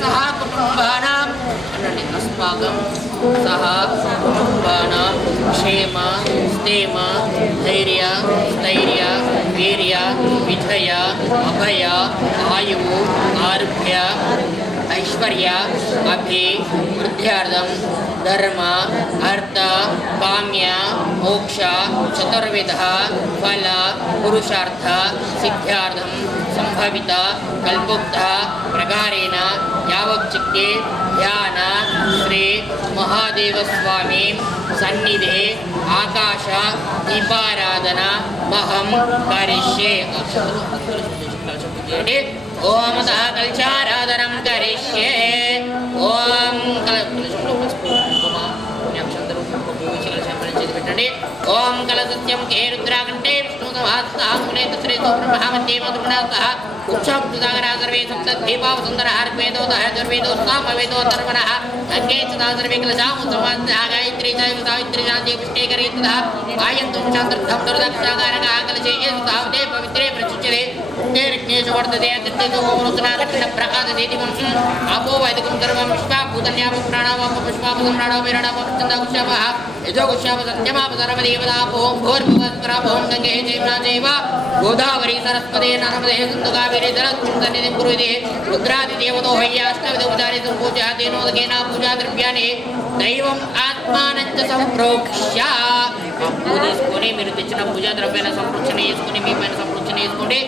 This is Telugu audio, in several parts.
सह कुटुंबानां अस्माकं सह कुटुंबानां क्षेम स्थेम धैर्य स्थैर्य वीर्य विजय अभय आयु आरोग्य ऐश्वर्य अभिवृद्ध्यर्थं धर्म अर्थ काम्य मोक्ष चतुर्विध फल पुरुषार्थ सिद्ध्यार्थं संभवित कल्पोक्त प्रकारेण यावच्चित्ते ध्यान श्री महादेव स्वामी सन्निधे आकाश दीपाराधना महं करिष्ये। ओम तः कलशाराधनं करिष्ये। ओम ओम कलसत्यम के रुद्राकंठे विष्णुतवास्ताहुने तस्रे सुब्रह्मण्ये मधुनाथः उक्षाब्दसागरः सर्वे सप्तद्वीपावसुन्दरः ऋग्वेदोऽतः यजुर्वेदो सामवेदो अथर्वणः अग्ने सदा सर्वे कलशामुत्सवाः गायत्री च सावित्री शान्ति पुष्टे करे तथा आयन्तुं चान्द्रद्धं दुर्दक्षाकारकः कलशे एतावते पवित्रे प्रचुच्यते तेरज्ञेषु वर्तते अतिथ्यतो होमनुस्नाकर्षणप्रकाशदेतिमं आपो वैदिकं सर्वं विश्वाभूतन्यापो प्राणावापो पुष्पापसम्राणो वीरणापो प्रचण्डाकुशापः यजोकुशाप सत्यमाप सर्वदेवतापो भूर्भुवस्वरापों गङ्गे जयम्ना चैव गोदावरी सरस्वती नर्मदे सिन्धु कावेरी जलस्मिन् सन्निधिं कुरुते रुद्रादिदेवतो हय्याष्टविधोपचारे सम्पूज्य तेनोदकेन पूजा द्रव्याणि दैवम् आत्मानं च सम्प्रोक्ष्य పూజ చేసుకొని మీరు తెచ్చిన పూజా ద్రవ్యాలను సంప్రోక్షణ చేసుకొని మీ పైన సంప్రోక్షణ చేసుకోండి.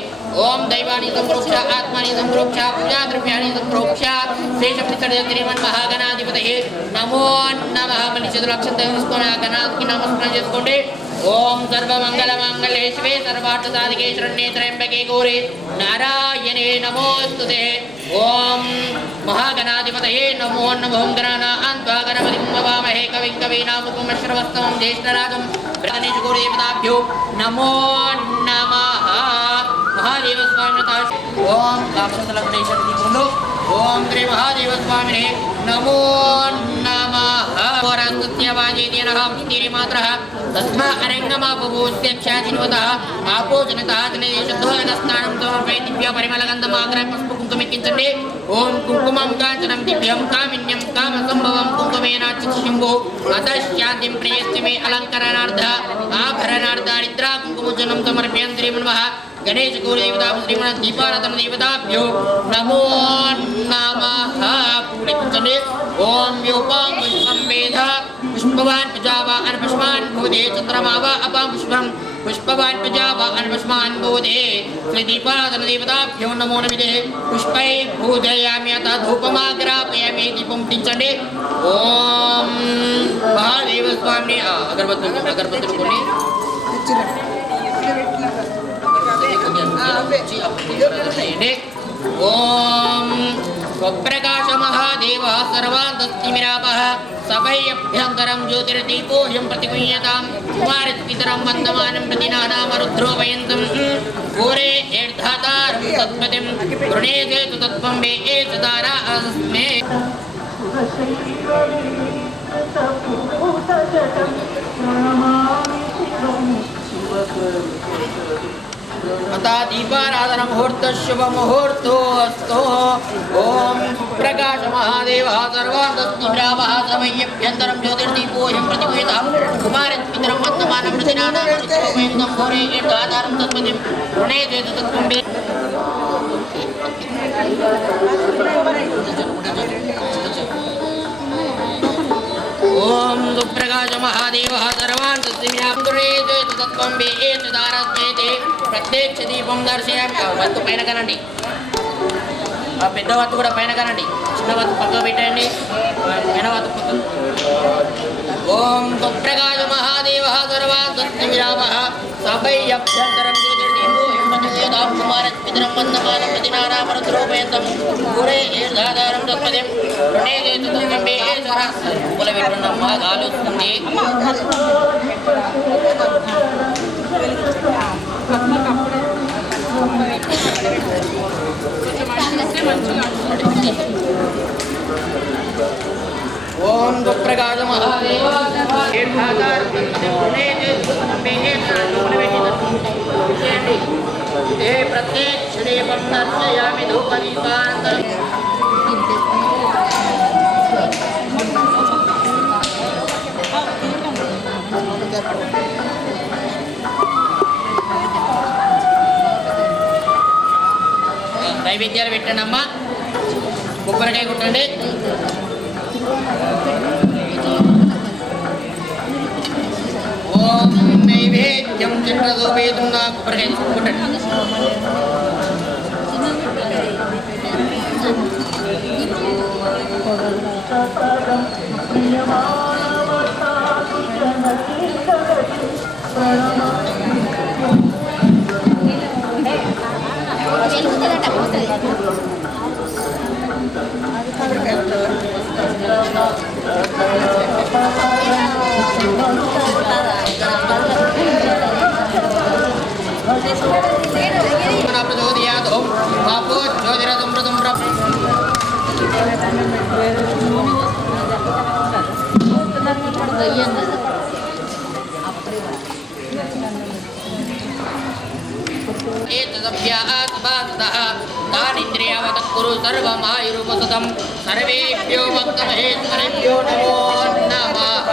ఓం దైవాని సంప్రోక్ష ఆత్మాని సంప్రోక్ష పూజా ద్రవ్యాన్ని సంప్రోక్ష శేషం శ్రీమన్ మహాగణాధిపతయే నమో నమః. మళ్ళీ చేతులు అక్షంతలు తీసుకొని ఆ గణాధికి నమస్కారం చేసుకోండి. ఓం సర్వమంగళ మంగళే శివే సర్వార్థ సాధికే శరణ్యే త్రయంబకే గౌరీ నారాయణే నమోస్తుతే. ఓం మహాగణాధిపతయే నమో నమః. గణానాం త్వా గణపతిం నమామహే కవిం కవీనాముపమ శ్రవస్తమం జ్యేష్ఠరాజం గణేష్ గౌరీదేవతాభ్యో నమో నమః. महादेव स्वामी ओम काक्षतल गणेश बोलो ओम श्री महादेव स्वामिने नमो नमः. मात्रः तस्मा अरङ्गमापभूस्त्यक्षाचिन्वतः आपोजनतः जनेशुद्धोदनस्नानं समर्पयति दिव्य परिमलगन्धमाग्रह पुष्पकुङ्कुमिक्किञ्चन्ति. ओम कुङ्कुमं काञ्चनं दिव्यं कामिन्यं कामसम्भवं कुङ्कुमेनार्चितशम्भो अतः शान्तिं प्रियस्य मे अलङ्करणार्थ आभरणार्धारिद्रा कुङ्कुमजनं समर्पयन् श्रीमन्मः गणेश गौरीदेवता श्रीमण दीपाराधन देवताभ्यो नमो नमः. ओम योपां पुष्पं वेद पुष्पवान् प्रजावान् पुष्पान् भूते चन्द्रमा वा अपां पुष्पं पुष्पवान् प्रजावान् पुष्पान् भूते श्री दीपाराधन देवताभ्यो नमो नमः. पुष्पै पूजयामि अतः धूपमाग्रापयामि दीपं टिञ्चन्ते. ओम महादेव स्वामिने अगरबत्ती कोणी ओम स्वप्रकाश महादेव सर्वान्तस्तिमिरापः सभयभ्यन्तरं ज्योतिर्दीपोऽयं प्रतिगुह्यतां कुमारपितरं वन्दमानं प्रतिनानामरुद्रोपयन्तं घोरे एर्धातारं तत्पतिं वृणेते तु तत्त्वं मे एतदारा अस्मे अतः दीपाराधन मुहूर्त शुभ मुहूर्तोऽस्तु ओम प्रकाश महादेव सर्वान्तस्तिमिरापः सभयभ्यन्तरं ज्योतिर्दीपोऽयं प्रतिगुह्यतां कुमारपितरं वन्दमानं प्रतिनानामरुद्रोपयन्तं घोरे एर्धातारं तत्पतिं वृणेते तु तत्त्वं मे ओम सुप्रकाश महादेव सर्वान्तस्तिमिरापः तत्त्वं मे एतदारस्मेते प्रत्यक्ष दीपं दर्शयामि वत्तु पैन कనండి ఆ పెద్ద వత్తు కూడా పైన కనండి చిన్న వత్తు పక్కకు పెట్టండి పెన వత్తు పక్కకు ఓం సుప్రకాశ మహాదేవ సర్వాन्तస్తిమిరాపः సభయభ్యంతరం జ్యోతిర్దీపోऽयं प्रतिगुह्यतां कुमारपितरं वन्दमानं प्रतिनानामरुद्रोपयन्तं घोरे एर्धातारं तत्पतिं वृणेते तु तत्त्वं मे एतदारा పూల పెట్టండమ్మ గాలి వస్తుంది ओम सुप्रकाश महादेव प्रत्यक्ष दीपं दर्शयामि धूपदीपानन्तरं నైవేద్యాలు పెట్టండి అమ్మ కొబ్బరికాయ కొట్టండి ఓం నైవేద్యం చిత్రదోపేతున్నా కొబ్బరికాయ కొట్టండి दारिद्र्यावतकुरु सर्वमायुरुपसतं सर्वेभ्यो भक्तमहेश्वरेभ्यो नमो नमः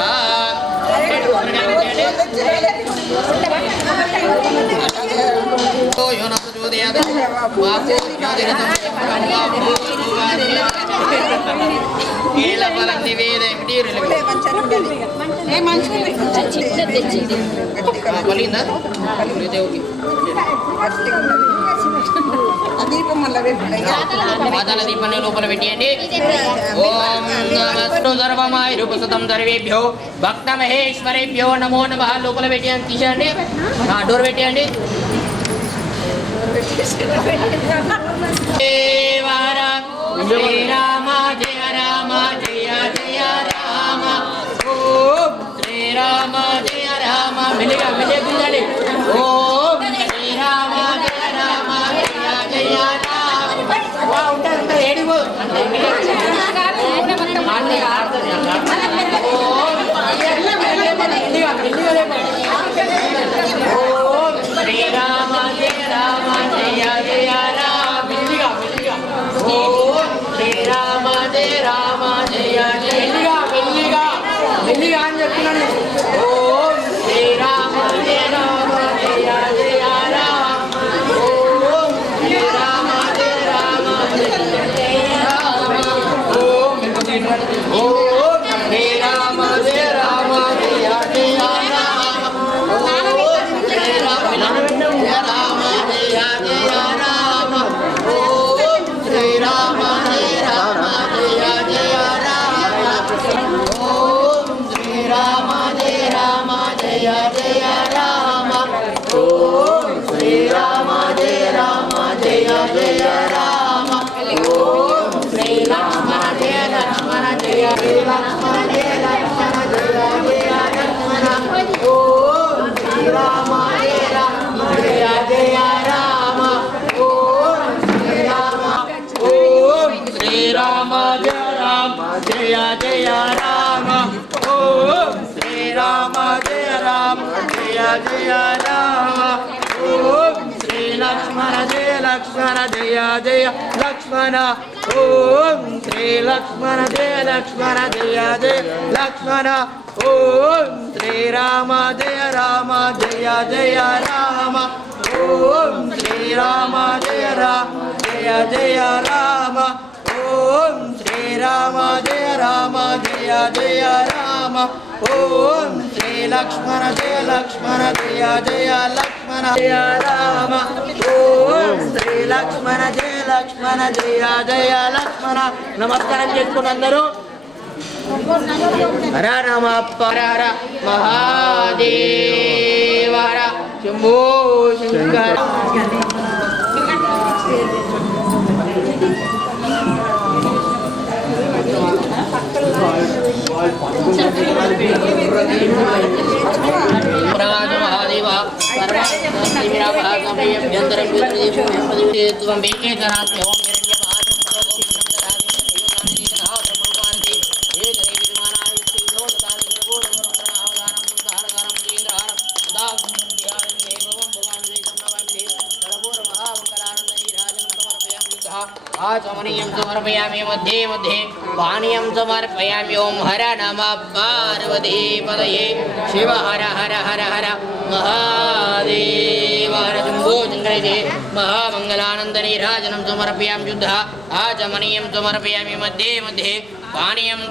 మాతాల దీపాన్ని లోపల పెట్టండి ఓం నమస్తు సర్వమాయురుపసతం సర్వేభ్యో భక్త మహేశ్వరేభ్యో నమో నమః లోపల పెట్టండి తీసేయండి డోర్ పెట్టండి శ్రీరామ జయ రామ జయ జయ రామ ఓం శ్రీరామ జయ రామ మెల్లిగా మెల్లిగా కూర్చోండి ఓం శ్రీరామ జయ రామ జయ జయ రామ ఉంటారు ఏడిపో శ్రీరామ జయ రామ జయ జయ రామ మెల్లిగా మెల్లిగా ఓం శ్రీరామ జయ రామ జయ జయ మెల్లిగా మెల్లిగా అని చెప్తున్నాను ఓం శ్రీరామ జయ రామ జయ జయ రామ ఓం శ్రీరామ జయ రామ జయ జయ రామ ఓం ఓం శ్రీరామ జయ రామ జయ జయ రామ ఓం శ్రీరామ జయ రామ జయ జయ రామ ఓం శ్రీరామ జయ రామ जय राम ओम श्री लक्ष्मण जय जय लक्ष्मण ओम श्री लक्ष्मण जय जय लक्ष्मण ओम श्री राम जय जय राम ओम श्री राम जय जय राम ओम श्री राम जय जय राम ओम श्री लक्ष्मण जय जय लक्ष्मण जय राम ओम श्री लक्ष्मण जय जय लक्ष्मण नमस्कारं చేసుకుని అందరూ हर नम हर हर महादेव हर शंभो शंकर महादेव आचमनीयं समर्पयामि मध्ये मध्ये पानीयं समर्पयामि ओम हर नमः पार्वती पदये शिव हर हर हर हर महादेव हर शंभो शंकर महामंगलानंदनी राजनं समर्पयामि शुद्ध आचमनीयं समर्पयामि मध्ये मध्ये पानीयं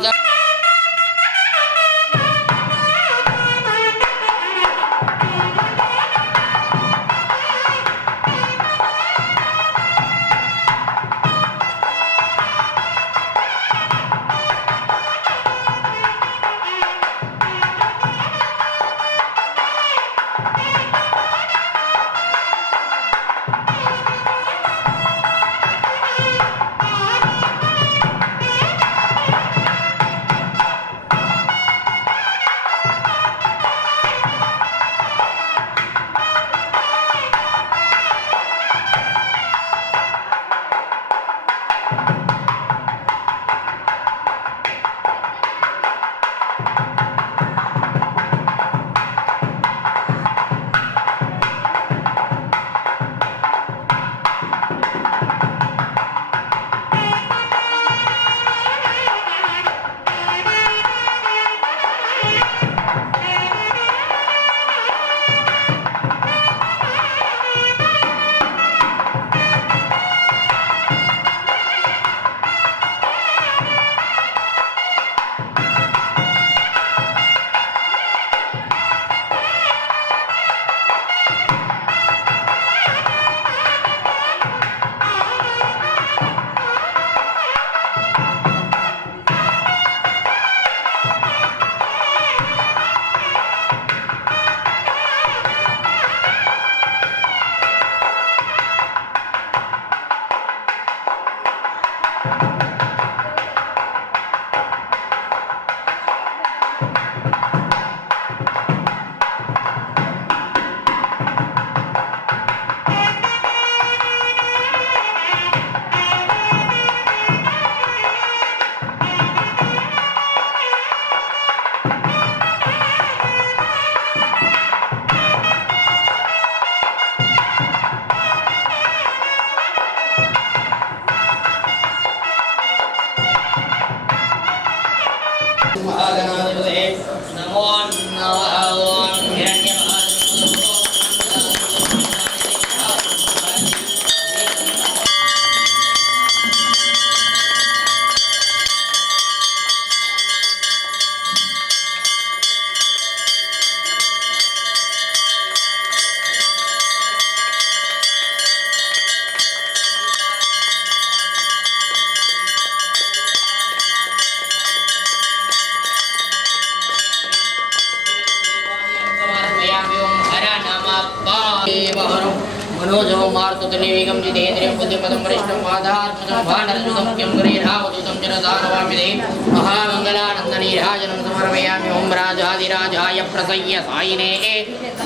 मनोजो मार्तुतलेविगं जितेन्द्रियं बुद्धिमतं वरिष्ठं वादात्मजं भानरजुतं किं गरीरावदूतं जनदानवामिदे महामङ्गलानन्दनी राजनं समर्पयामि ओं राजाधिराजाय प्रसय्य सायिने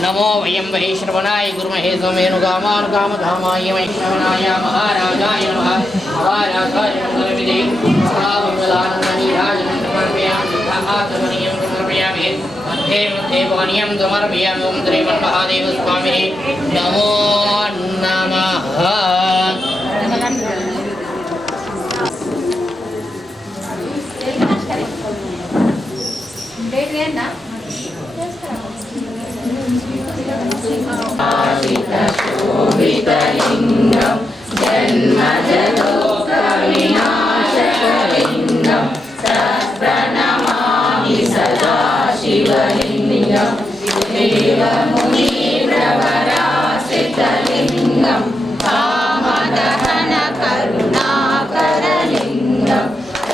नमो वयं वै श्रवणाय गुरुमहे समेनुगामानुगामधामाय वैश्रवणाय महाराजाय नमः महाराजाय मङ्गलविदे महामङ्गलानन्दनी राजनं समर्पयामि आत्मनीयं समर्पयामि मध्ये मध्ये पानीयं समर्पयामि ओम श्रीमन्महादेव स्वामिने नमो नमः। शोभितलिङ्गं जन्मजलोकविनाशकलिङ्गं तत्प्रणमामि सदा शिवलिङ्गं देवमुनिप्रवराश्रितलिङ्गं कामदहनकरुणाकरलिङ्गं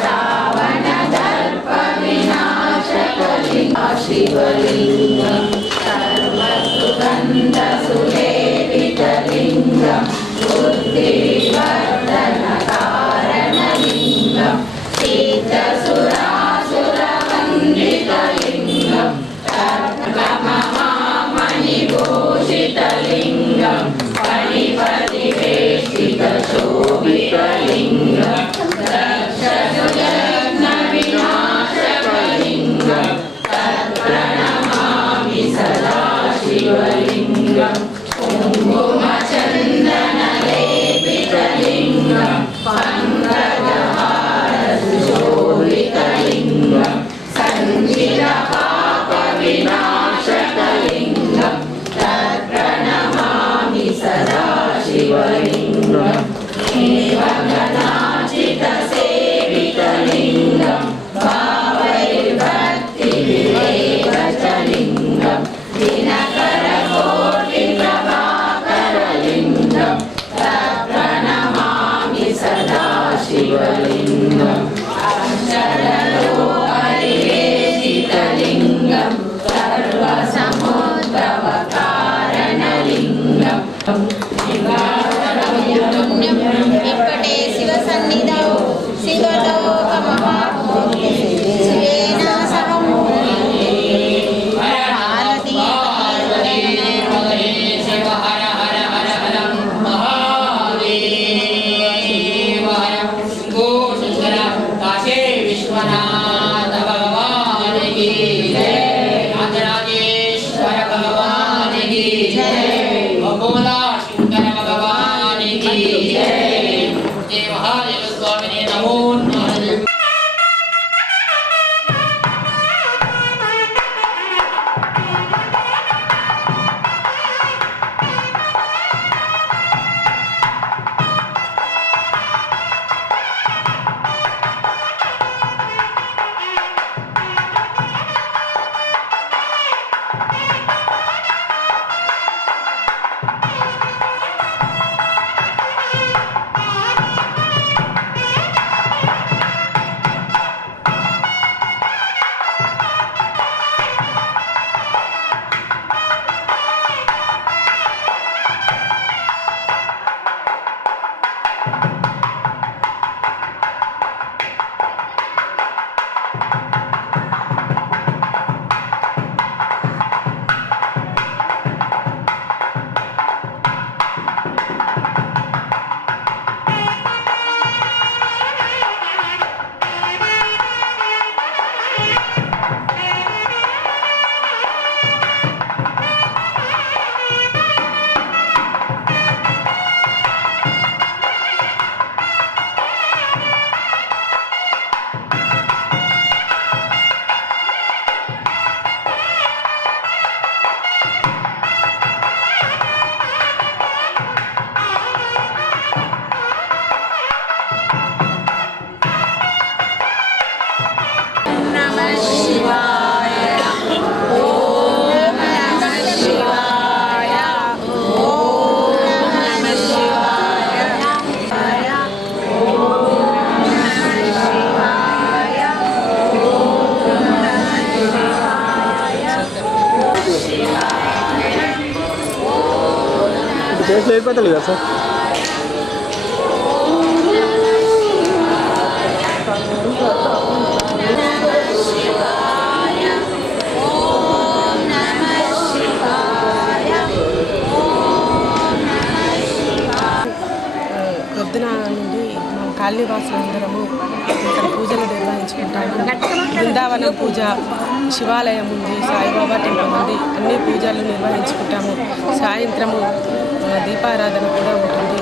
रावणदर्पविनाशकलिङ्गं शिवलिङ्गं सर्वसुगन्धसुलेपितलिङ्गं बुद्धिविवर्धनकारणलिङ्गं सिद्धसुरासुरवन्दितलिङ्गं तत्कमहामणिभूषितलिङ्गं फणिपतिवेष्टितशोभितलिङ्गं दक्षसुयज्ञविनाशकलिङ्गं तत्प्रणमामि सदा शिवलिङ्गं कुङ्कुमचन्दनलेपितलिङ्गं पङ्कजहारसुशोभितलिङ्गं सञ्चितपापविनाशकलिङ्गं तत्प्रणमामि सदा शिवलिङ्गं देवगणार्चितसेवितलिङ्गं भावैर्भक्तिविवेकचलिङ्गं दिनकरकोटिप्रभाकरलिङ्गं तत्प्रणमामि सदा शिवलिङ्गं अक्षरलोकनिवेशितलिङ्गं सर्वसमुद्भवकारणलिङ्गं इप्पटे शिव सन्निधौ शिवलोकमहाभोगे शिवेन सह शिव हर हर हर हर महादेव हर गो शंकर काशी विश्वनाथ भगवान की जय राजराजेश्वर भगवान की जय भोला शंकर भगवान की जय जय महादेव स्वामी नमो नमः। చేతిలో అయిపోతుంది కదా సార్. పొద్దున నుండి కాలనీవాసులందరము ఇక్కడ పూజలు నిర్వహించుకుంటాము. బృందావనం పూజ, శివాలయం ఉంది, సాయిబాబా టెంపుల్ ఉంది, అన్ని పూజలు నిర్వహించుకుంటాము. సాయంత్రము దీపారాధన కూడా ఉంటుంది.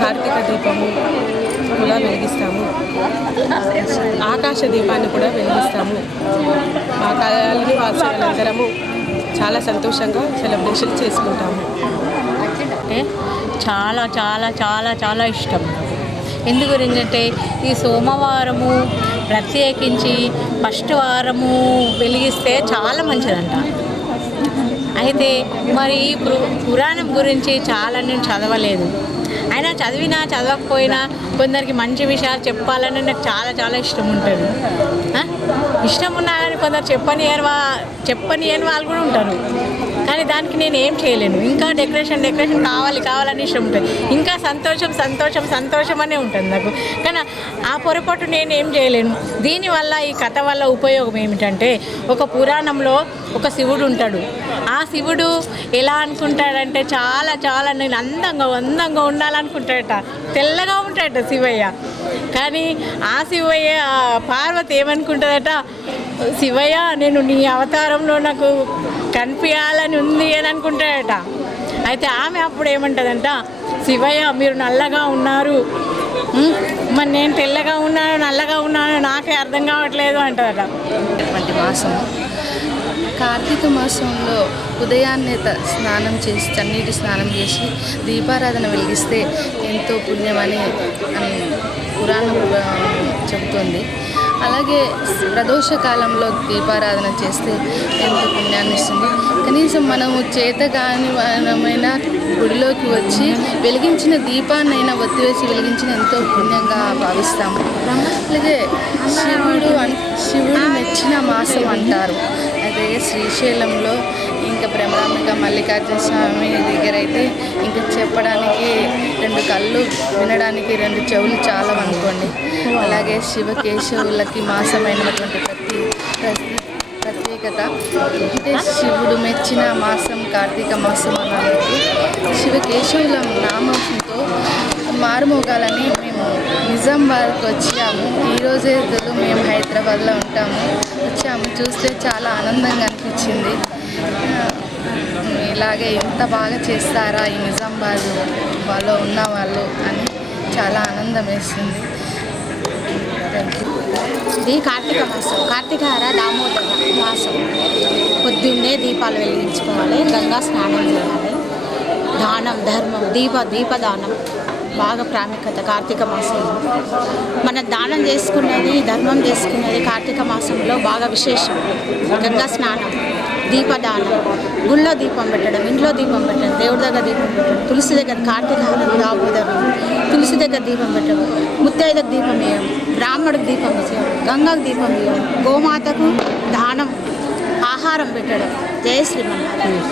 కార్తీక దీపము కూడా వెలిగిస్తాము. ఆకాశ దీపాన్ని కూడా వెలిగిస్తాము. మా కాలనీ వాసులందరము చాలా సంతోషంగా సెలబ్రేషన్ చేసుకుంటాము. అంటే చాలా చాలా చాలా చాలా ఇష్టం. ఎందు గురించి అంటే ఈ సోమవారము ప్రత్యేకించి ఫస్ట్ వారము వెలిగిస్తే చాలా మంచిదంట. అయితే మరి పురాణం గురించి చాలా నేను చదవలేదు. అయినా చదివినా చదవకపోయినా కొందరికి మంచి విషయాలు చెప్పాలని నాకు చాలా చాలా ఇష్టం ఉంటుంది. ఇష్టం ఉన్నా కానీ కొందరు చెప్పని వాళ్ళు కూడా ఉంటారు. కానీ దానికి నేను ఏం చేయలేను. ఇంకా డెకరేషన్ కావాలని ఇష్టం ఉంటుంది. ఇంకా సంతోషం అనే ఉంటుంది నాకు. కానీ ఆ పొరపాటు నేను ఏం చేయలేను. దీనివల్ల ఈ కథ వల్ల ఉపయోగం ఏమిటంటే, ఒక పురాణంలో ఒక శివుడు ఉంటాడు. ఆ శివుడు ఎలా అనుకుంటాడంటే చాలా చాలా నేను అందంగా ఉండాలనుకుంటాడట. తెల్లగా ఉంటాడట శివయ్య. కానీ ఆ శివయ్య పార్వతి ఏమనుకుంటుందట, శివయ్య నేను నీ అవతారంలో నాకు కనిపించాలని ఉంది అని అనుకుంటాడట. అయితే ఆమె అప్పుడు ఏమంటుందంట, శివయ్య మీరు నల్లగా ఉన్నారు, మరి నేను తెల్లగా నల్లగా ఉన్నాను నాకే అర్థం కావట్లేదు అంటారట. మాసం కార్తీక మాసంలో ఉదయాన్నే స్నానం చేసి చన్నీటి స్నానం చేసి దీపారాధన వెలిగిస్తే ఎంతో పుణ్యమని పురాణం చెబుతుంది. అలాగే ప్రదోష కాలంలో దీపారాధన చేస్తే ఎంతో పుణ్యాన్ని ఇస్తుంది. కనీసం మనము చేతగాని మనమైనా గుడిలోకి వచ్చి వెలిగించిన దీపాన్నైనా ఒత్తివేసి వెలిగించిన ఎంతో పుణ్యంగా భావిస్తాము. అలాగే శివుడు మెచ్చిన మాసం అంటారు. అదే శ్రీశైలంలో ఇంకా బ్రహ్మరాంబిక మల్లికార్జున స్వామి దగ్గర అయితే ఇంకా చెప్పడానికి 2 కళ్ళు, వినడానికి 2 చెవులు చాలా అనుకోండి. అలాగే శివకేశవులకి మాసమైనటువంటి ప్రత్యేకత అంటే శివుడు మెచ్చిన మాసం కార్తీక మాసం అన్నందుకు శివకేశవుల నామంతో మారుమోగాలని మేము నిజామాబాద్కి వచ్చాము. ఈరోజే మేము హైదరాబాద్లో వచ్చాము. చూస్తే చాలా ఆనందంగా అనిపించింది. ఇలాగే ఇంత బాగా చేస్తారా ఈ నిజామాబాద్ వాళ్ళు ఉన్న వాళ్ళు అని చాలా ఆనందం వేస్తుంది. ఇది కార్తీక మాసం, కార్తీకార దామోదర మాసం. పొద్దున్నే దీపాలు వెలిగించుకోవాలి, గంగా స్నానం చేయాలి, దానం ధర్మం దీపదానం బాగా ప్రాముఖ్యత కార్తీక మాసంలో. మన దానం చేసుకునేది, ధర్మం చేసుకునేది కార్తీక మాసంలో బాగా విశేషం. గంగా స్నానం, దీపదానం, గుళ్ళో దీపం పెట్టడం, ఇంట్లో దీపం పెట్టడం, దేవుడి దగ్గర దీపం పెట్టడం, తులసి దగ్గర కార్తీకారం దామోదరం తులసి దగ్గర దీపం పెట్టడం, ముత్తైదకు దీపం వేయడం, బ్రాహ్మడికి దీపం వేయడం, గంగకు దీపం వేయడం, గోమాతకు దానం ఆహారం పెట్టడం. జయ Srimannarayana.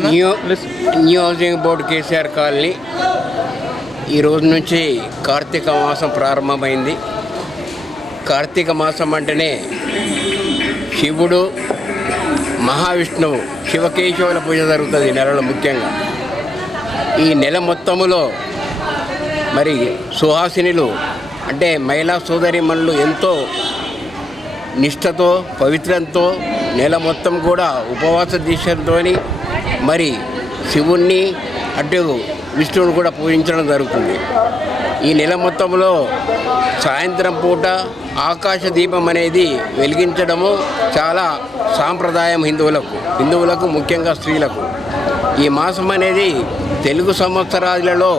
New housing board KCR colony ఈ రోజు నుంచి కార్తీక మాసం ప్రారంభమైంది. కార్తీక మాసం అంటేనే శివుడు మహావిష్ణువు శివకేశవుల పూజ జరుగుతుంది నెలలో. ముఖ్యంగా ఈ నెల మొత్తములో మరి సుహాసినులు అంటే మహిళా సోదరీమణులు ఎంతో నిష్ఠతో పవిత్రంతో నెల మొత్తం కూడా ఉపవాస దీక్షతో మరి శివుణ్ణి అటు విష్ణువుని కూడా పూజించడం జరుగుతుంది. ఈ నెల మొత్తంలో సాయంత్రం పూట ఆకాశ దీపం అనేది వెలిగించడము చాలా సాంప్రదాయం హిందువులకు ముఖ్యంగా స్త్రీలకు. ఈ మాసం అనేది తెలుగు సంవత్సరాలలో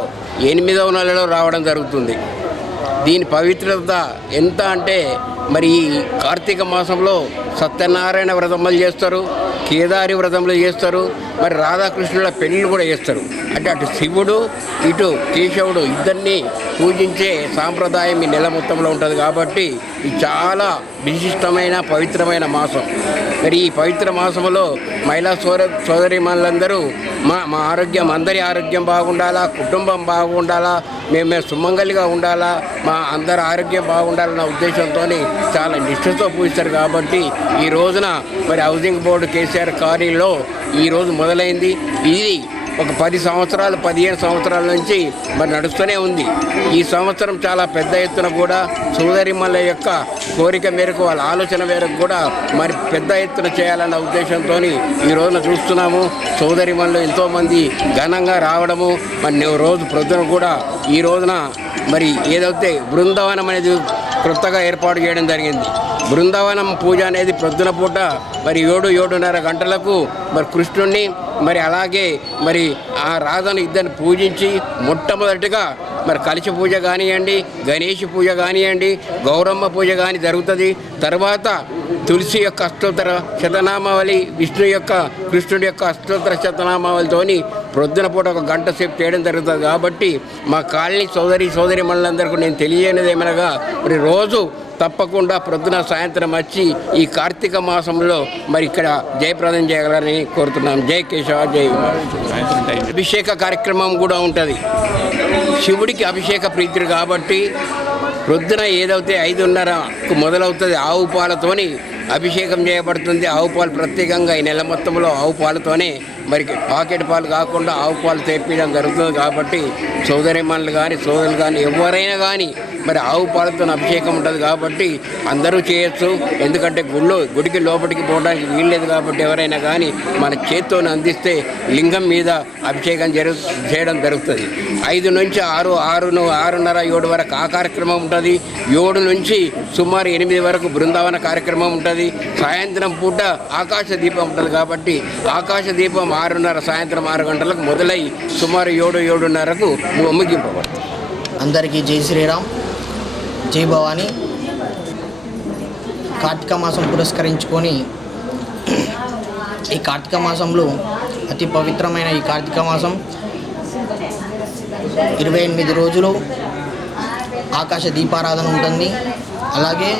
8వ నెలలో రావడం జరుగుతుంది. దీని పవిత్రత ఎంత అంటే మరి ఈ కార్తీక మాసంలో సత్యనారాయణ వ్రతములు చేస్తారు, కేదారి వ్రతములు చేస్తారు, మరి రాధాకృష్ణుల పెళ్ళిళ్ళు కూడా చేస్తారు. అంటే అటు శివుడు ఇటు కేశవుడు ఇద్దరిని పూజించే సాంప్రదాయం ఈ నెల మొత్తంలో ఉంటుంది. కాబట్టి ఇది చాలా విశిష్టమైన పవిత్రమైన మాసం. మరి ఈ పవిత్ర మాసంలో మహిళా సోదరీమణులందరూ మా ఆరోగ్యం అందరి ఆరోగ్యం బాగుండాలా, కుటుంబం బాగుండాలా, మేము సుమంగలిగా ఉండాలా, మా అందరి ఆరోగ్యం బాగుండాలన్న ఉద్దేశంతో చాలా నిష్ఠతో పూజిస్తారు. కాబట్టి ఈ రోజున మరి హౌసింగ్ బోర్డు కేసీఆర్ కాలనీలో ఈరోజు మొదలైంది. ఇది ఒక 10 సంవత్సరాలు 15 సంవత్సరాల నుంచి మరి నడుస్తూనే ఉంది. ఈ సంవత్సరం చాలా పెద్ద ఎత్తున కూడా సోదరిమణుల యొక్క కోరిక మేరకు వాళ్ళ ఆలోచన మేరకు కూడా మరి పెద్ద ఎత్తున చేయాలన్న ఉద్దేశంతో ఈ రోజున చూస్తున్నాము. సోదరిమణులు ఎంతోమంది ఘనంగా రావడము, మరి రోజు ప్రొద్దున కూడా ఈ రోజున మరి ఏదైతే బృందావనం అనేది కొత్తగా ఏర్పాటు చేయడం జరిగింది. బృందావనం పూజ అనేది ప్రొద్దున పూట మరి 7-7:30 గంటలకు మరి కృష్ణుణ్ణి మరి అలాగే మరి ఆ రాధను ఇద్దరిని పూజించి మొట్టమొదటిగా మరి కలశ పూజ కానివ్వండి, గణేష్ పూజ కానివ్వండి, గౌరమ్మ పూజ కానీ జరుగుతుంది. తర్వాత తులసి యొక్క అష్టోత్తర శతనామావళి, విష్ణు యొక్క కృష్ణుడి యొక్క అష్టోత్తర శతనామావళితోని ప్రొద్దున పూట 1 గంట సేపు చేయడం జరుగుతుంది. కాబట్టి మా కాలనీ సోదరీమణులందరికీ నేను తెలియనిది ఏమనగా మరి రోజు తప్పకుండా ప్రొద్దున సాయంత్రం వచ్చి ఈ కార్తీక మాసంలో మరి ఇక్కడ జయప్రదం చేయగలరని కోరుతున్నాం. జై కేశవ జై. అభిషేక కార్యక్రమం కూడా ఉంటుంది. శివుడికి అభిషేక ప్రీతుడు కాబట్టి ప్రొద్దున ఏదైతే 5:30కు మొదలవుతుంది ఆవు పాలతోని అభిషేకం చేయబడుతుంది. ఆవు పాలు ప్రత్యేకంగా ఈ నెల మొత్తంలో ఆవు పాలతోనే మరి పాకెట్ పాలు కాకుండా ఆవు పాలు తెప్పించడం జరుగుతుంది. కాబట్టి సోదరిమణులు కానీ సోదరులు కానీ ఎవరైనా కానీ మరి ఆవు పాలతో అభిషేకం ఉంటుంది. కాబట్టి అందరూ చేయొచ్చు. ఎందుకంటే గుడికి లోపలికి పోవడానికి వీల్లేదు. కాబట్టి ఎవరైనా కానీ మన చేత్తో అందిస్తే లింగం మీద అభిషేకం చేయడం జరుగుతుంది. 5 నుంచి 6, 6:30, 7 వరకు ఆ కార్యక్రమం ఉంటుంది. 7 నుంచి సుమారు 8 వరకు బృందావన కార్యక్రమం ఉంటుంది. సాయంత్రం పూట ఆకాశ దీపం ఉంటుంది. కాబట్టి ఆకాశ దీపం 6:30 సాయంత్రం 6 గంటలకు మొదలై సుమారు 7-7:30కు ముగింపబడుతుంది. అందరికీ జై శ్రీరామ్, జై భవానీ. కార్తీక మాసం పురస్కరించుకొని ఈ కార్తీక మాసంలో అతి పవిత్రమైన ఈ కార్తీక మాసం 28 రోజులు ఆకాశ దీపారాధన ఉంటుంది. అలాగే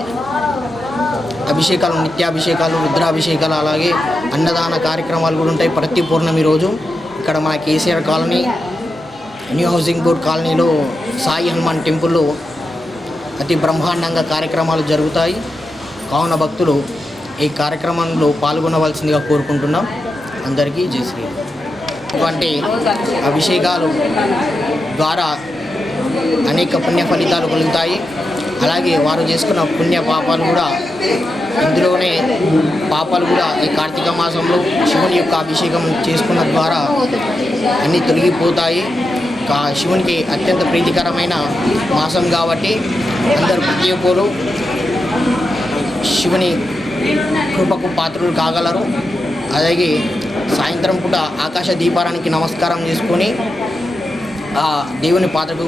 అభిషేకాలు, నిత్యాభిషేకాలు, రుద్రాభిషేకాలు, అలాగే అన్నదాన కార్యక్రమాలు కూడా ఉంటాయి ప్రతి పౌర్ణమి రోజు. ఇక్కడ మన KCR colony new housing board కాలనీలో సాయి హనుమాన్ టెంపుల్లో అతి బ్రహ్మాండంగా కార్యక్రమాలు జరుగుతాయి. కావున భక్తులు ఈ కార్యక్రమంలో పాల్గొనవలసిందిగా కోరుకుంటున్నాం. అందరికీ జై శ్రీరామ్. ఇటువంటి అభిషేకాలు ద్వారా అనేక పుణ్య ఫలితాలు కలుగుతాయి. అలాగే వారు చేసుకున్న పుణ్య పాపాలు కూడా ఇందులోనే పాపాలు కూడా ఈ కార్తీక మాసంలో శివుని యొక్క అభిషేకం చేసుకున్న ద్వారా అన్నీ తొలగిపోతాయి. శివునికి అత్యంత ప్రీతికరమైన మాసం కాబట్టి అందరూ ప్రతి ఒక్కరు శివుని కృపకు పాత్రలు కాగలరు. అలాగే సాయంత్రం పూట ఆకాశ దీపారానికి నమస్కారం చేసుకొని ఆ దేవుని పాత్రకు